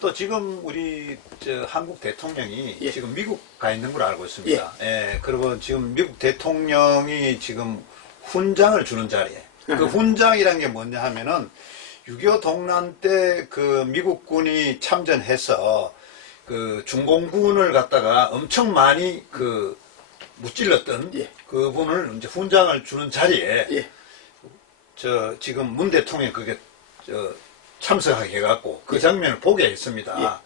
또 지금 우리 한국 대통령이 예. 지금 미국 가 있는 걸 알고 있습니다. 예. 그리고 지금 미국 대통령이 지금 훈장을 주는 자리에 그 훈장이란 게 뭐냐 하면은 6.25 동란 때 그 미국군이 참전해서 그 중공군을 갖다가 엄청 많이 그 무찔렀던 예. 그분을 이제 훈장을 주는 자리에 예. 지금 문 대통령이 그게 참석하게 해갖고 그 장면을 보게 했습니다.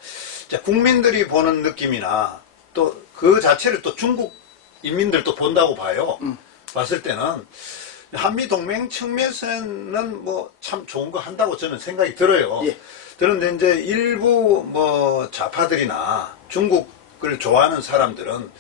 자, 국민들이 보는 느낌이나 또 그 자체를 또 중국 인민들도 본다고 봐요. 봤을 때는 한미동맹 측면에서는 뭐 참 좋은 거 한다고 저는 생각이 들어요. 예. 그런데 이제 일부 뭐 좌파들이나 중국을 좋아하는 사람들은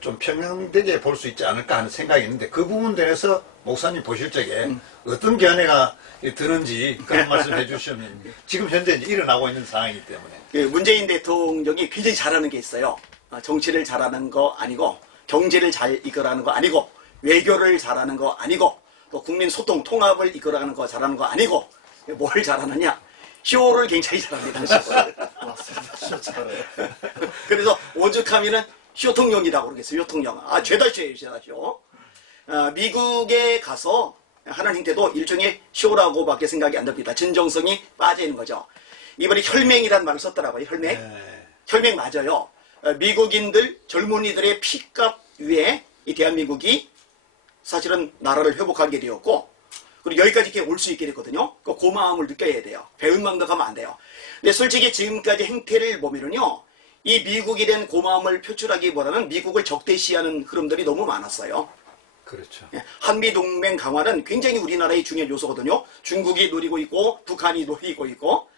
좀 평등되게 볼 수 있지 않을까 하는 생각이 있는데 그 부분들에서 목사님 보실 적에 어떤 견해가 드는지 그런 말씀 해주시면 지금 현재 이제 일어나고 있는 상황이기 때문에. 문재인 대통령이 굉장히 잘하는 게 있어요. 정치를 잘하는 거 아니고 경제를 잘 이끌어가는 거 아니고 외교를 잘하는 거 아니고 또 국민 소통 통합을 이끌어가는 거 잘하는 거 아니고 뭘 잘하느냐? 쇼를 굉장히 잘합니다. 맞습니다. 쇼 잘해요. 그래서 오죽하면은 쇼통령이라고 그러겠어요. 쇼통령. 죄다 쇼예요. 죄다 쇼. 미국에 가서 하는 행태도 일종의 쇼라고밖에 생각이 안 듭니다. 진정성이 빠져 있는 거죠. 이번에 혈맹이라는 말을 썼더라고요. 혈맹. 네. 혈맹 맞아요. 미국인들, 젊은이들의 피값 위에 이 대한민국이 사실은 나라를 회복하게 되었고, 그리고 여기까지 이렇게 올 수 있게 됐거든요. 그 고마움을 느껴야 돼요. 배은망덕하면 안 돼요. 근데 솔직히 지금까지 행태를 보면은요, 이 미국에 대한 고마움을 표출하기보다는 미국을 적대시하는 흐름들이 너무 많았어요. 그렇죠. 한미동맹 강화는 굉장히 우리나라의 중요한 요소거든요. 중국이 노리고 있고, 북한이 노리고 있고,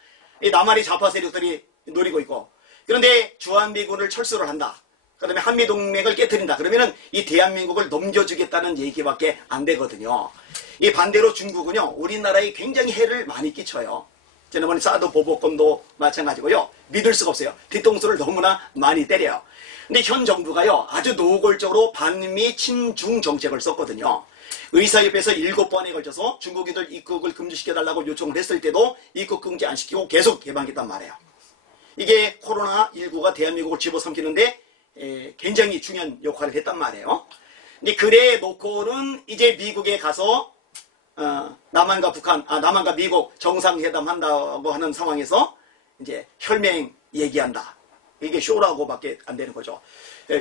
남한의 좌파 세력들이 노리고 있고, 그런데 주한미군을 철수를 한다. 그 다음에 한미동맹을 깨뜨린다. 그러면은 이 대한민국을 넘겨주겠다는 얘기밖에 안 되거든요. 이 반대로 중국은요, 우리나라에 굉장히 해를 많이 끼쳐요. 지난번에 사드 보복권도 마찬가지고요. 믿을 수가 없어요. 뒤통수를 너무나 많이 때려요. 근데 현 정부가요, 아주 노골적으로 반미 친중 정책을 썼거든요. 의사협회에서 7번에 걸쳐서 중국인들 입국을 금지시켜달라고 요청을 했을 때도 입국 금지 안 시키고 계속 개방했단 말이에요. 이게 코로나19가 대한민국을 집어삼키는데 굉장히 중요한 역할을 했단 말이에요. 근데 그래 놓고는 이제 미국에 가서 남한과 북한, 남한과 미국 정상회담 한다고 하는 상황에서 이제 혈맹 얘기한다. 이게 쇼라고밖에 안 되는 거죠.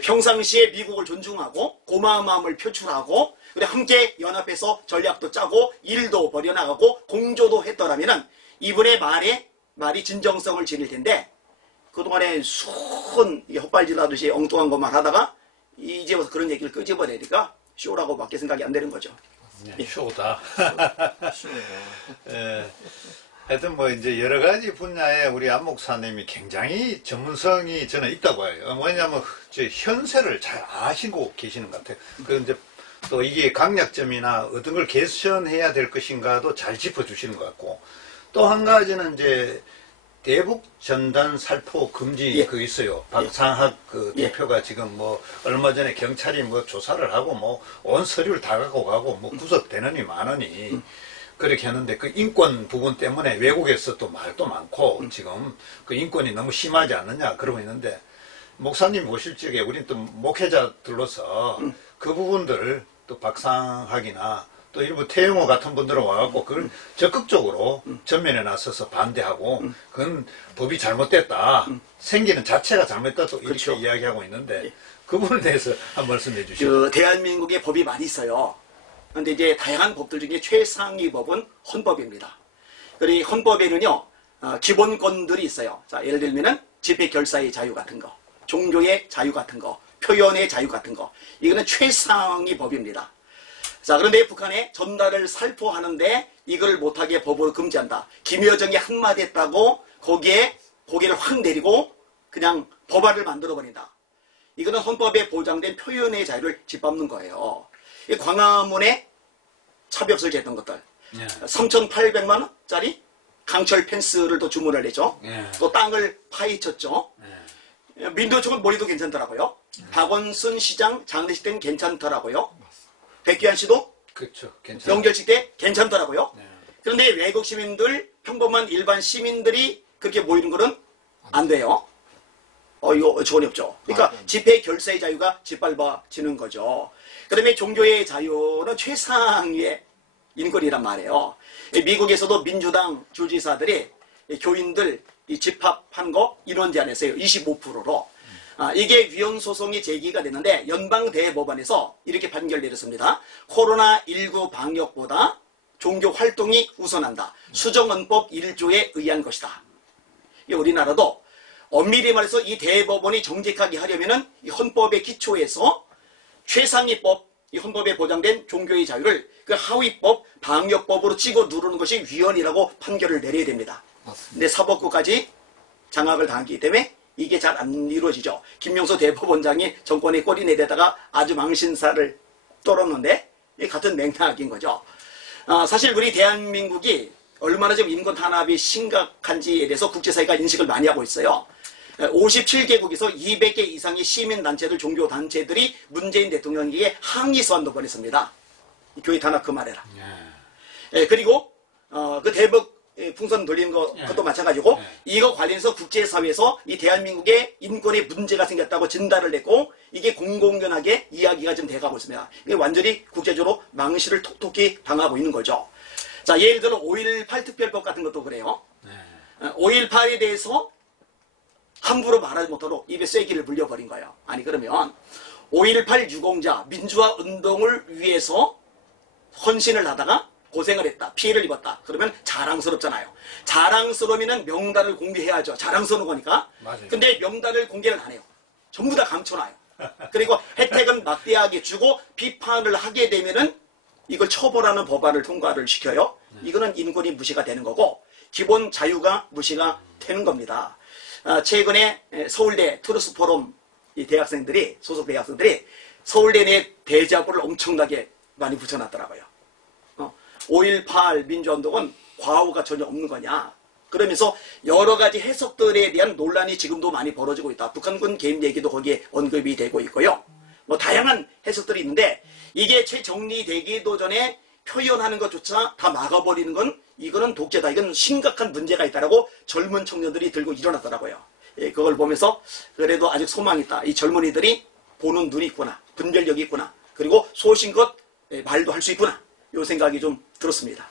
평상시에 미국을 존중하고 고마운 마음을 표출하고 그래 함께 연합해서 전략도 짜고 일도 벌여나가고 공조도 했더라면은 이분의 말이 진정성을 지닐 텐데 그동안에 수은 헛발질하듯이 엉뚱한 것만 하다가 이제 와서 그런 얘기를 끄집어내니까 쇼라고밖에 생각이 안 되는 거죠. 네, 쇼다. 쇼예요. 예. 하여튼 뭐 이제 여러 가지 분야에 우리 안 목사님이 굉장히 전문성이 저는 있다고 해요. 왜냐하면 저 현세를 잘 아시고 계시는 것 같아요. 그 이제 또 이게 강약점이나 어떤 걸 개선해야 될 것인가도 잘 짚어주시는 것 같고 또 한 가지는 이제 대북 전단 살포 금지 그 있어요. 박상학 그 대표가 지금 뭐 얼마 전에 경찰이 뭐 조사를 하고 뭐 온 서류를 다 갖고 가고 뭐 구속되느니 마느니 그렇게 하는데 그 인권 부분 때문에 외국에서 또 말도 많고 지금 그 인권이 너무 심하지 않느냐 그러고 있는데 목사님 오실 적에 우린 또 목회자들로서 그 부분들 또 박상학이나 또 일부 태영호 같은 분들은 와갖고 그걸 적극적으로 전면에 나서서 반대하고 그건 법이 잘못됐다. 생기는 자체가 잘못됐다 또 이렇게 그렇죠. 이야기하고 있는데 그 부분에 대해서 한 말씀 해주시죠. 그 대한민국의 법이 많이 있어요. 그런데 이제 다양한 법들 중에 최상위 법은 헌법입니다. 그리고 헌법에는요 기본권들이 있어요. 자 예를 들면은 집회 결사의 자유 같은 거, 종교의 자유 같은 거, 표현의 자유 같은 거 이거는 최상위 법입니다. 자 그런데 북한에 전달을 살포하는데 이걸 못하게 법으로 금지한다. 김여정이 한마디 했다고 거기에 고개를 확 내리고 그냥 법안을 만들어버린다. 이거는 헌법에 보장된 표현의 자유를 짓밟는 거예요. 이 광화문에 차벽을 쟀던 것들 3,800만 원짜리 강철 펜스를 또 주문을 했죠. 또 땅을 파헤쳤죠. 민도총은 머리도 괜찮더라고요. 박원순 시장 장례식 때는 괜찮더라고요. 백기환 씨도 그렇죠. 괜찮아요. 연결식 때 괜찮더라고요. 그런데 외국 시민들, 평범한 일반 시민들이 그렇게 모이는 거는 안 돼요. 이거 조건이 없죠. 그러니까 집회 결사의 자유가 짓밟아지는 거죠. 그다음에 종교의 자유는 최상위의 인권이란 말이에요. 미국에서도 민주당 주지사들이 교인들 집합한 거 인원 제한했어요. 25%로. 이게 위헌 소송이 제기가 됐는데 연방대법원에서 이렇게 판결 내렸습니다. 코로나19 방역보다 종교 활동이 우선한다. 수정헌법 1조에 의한 것이다. 우리나라도 엄밀히 말해서 이 대법원이 정직하게 하려면은 이 헌법의 기초에서 최상위법, 이 헌법에 보장된 종교의 자유를 그 하위법, 방역법으로 찍어 누르는 것이 위헌이라고 판결을 내려야 됩니다. 맞습니다. 근데 사법부까지 장악을 당하기 때문에 이게 잘 안 이루어지죠. 김명수 대법원장이 정권의 꼬리 내대다가 아주 망신살을 떨었는데 이 같은 맥락인 거죠. 사실 우리 대한민국이 얼마나 지금 인권 탄압이 심각한지에 대해서 국제사회가 인식을 많이 하고 있어요. 57개국에서 200개 이상의 시민단체들, 종교단체들이 문재인 대통령에게 항의 소환도 보냈습니다. 교회 탄압 그만해라. 그리고 그 대북 풍선 돌리는 것도 마찬가지고 이거 관련해서 국제사회에서 이 대한민국의 인권에 문제가 생겼다고 진단을 냈고 이게 공공연하게 이야기가 지금 돼가고 있습니다. 이게 완전히 국제적으로 망신을 톡톡히 당하고 있는 거죠. 자, 예를 들어 5.18 특별법 같은 것도 그래요. 5.18에 대해서 함부로 말하지 못하도록 입에 쐐기를 물려버린 거예요. 아니 그러면 5.18 유공자 민주화 운동을 위해서 헌신을 하다가 고생을 했다. 피해를 입었다. 그러면 자랑스럽잖아요. 자랑스러우면 명단을 공개해야죠. 자랑스러운 거니까. 맞아요. 근데 명단을 공개를 안 해요. 전부 다 감춰놔요. 그리고 혜택은 막대하게 주고 비판을 하게 되면은 이걸 처벌하는 법안을 통과를 시켜요. 이거는 인권이 무시가 되는 거고 기본 자유가 무시가 되는 겁니다. 최근에 서울대 트루스 포럼 이 대학생들이 소속 대학생들이 서울대 내 대자보를 엄청나게 많이 붙여놨더라고요. 5.18 민주운동은 과오가 전혀 없는 거냐. 그러면서 여러 가지 해석들에 대한 논란이 지금도 많이 벌어지고 있다. 북한군 개입 얘기도 거기에 언급이 되고 있고요. 뭐 다양한 해석들이 있는데 이게 재정리되기도 전에 표현하는 것조차 다 막아버리는 건 이거는 독재다. 이건 심각한 문제가 있다라고 젊은 청년들이 들고 일어났더라고요. 그걸 보면서 그래도 아직 소망이 있다. 이 젊은이들이 보는 눈이 있구나. 분별력이 있구나. 그리고 소신껏 말도 할 수 있구나. 이 생각이 좀 들었습니다.